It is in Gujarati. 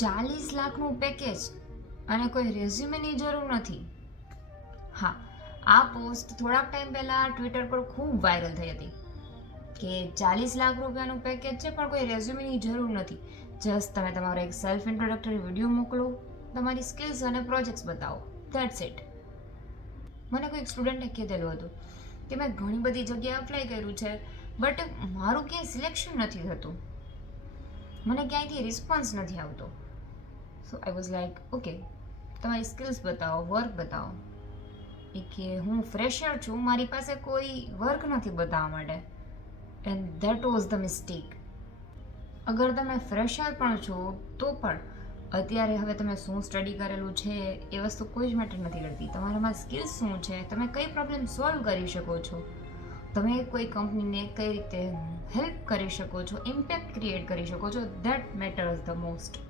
40 લાખનું પેકેજ અને કોઈ રેઝ્યુમેની જરૂર નથી. હા, આ પોસ્ટ થોડાક ટાઈમ પહેલાં ટ્વિટર પર ખૂબ વાયરલ થઈ હતી કે 40 લાખ રૂપિયાનું પેકેજ છે પણ કોઈ રેઝ્યુમેની જરૂર નથી. જસ્ટ તમે તમારો એક સેલ્ફ ઇન્ટ્રોડક્ટરી વિડીયો મોકલો, તમારી સ્કિલ્સ અને પ્રોજેક્ટ્સ બતાવો, ધેટ્સ ઇટ. મને કોઈ સ્ટુડન્ટે કીધેલું હતું કે મેં ઘણી બધી જગ્યાએ અપ્લાય કર્યું છે બટ મારું ક્યાંય સિલેક્શન નથી થતું, મને ક્યાંયથી રિસ્પોન્સ નથી આવતો. સો આઈ વોઝ લાઈક ઓકે, તમારી સ્કિલ્સ બતાવો, વર્ક બતાવો. એ કે હું ફ્રેશર છું, મારી પાસે કોઈ વર્ક નથી બતાવવા માટે. And that was the mistake. અગર તમે ફ્રેશર પણ છો તો પણ અત્યારે હવે તમે શું સ્ટડી કરેલું છે એ વસ્તુ કોઈ જ મેટર નથી કરતી. તમારામાં સ્કિલ્સ શું છે, તમે કઈ પ્રોબ્લેમ સોલ્વ કરી શકો છો, તમે કોઈ કંપનીને કઈ રીતે હેલ્પ કરી શકો છો, ઇમ્પેક્ટ ક્રિએટ કરી શકો છો, ધેટ મેટર્સ ધ મોસ્ટ.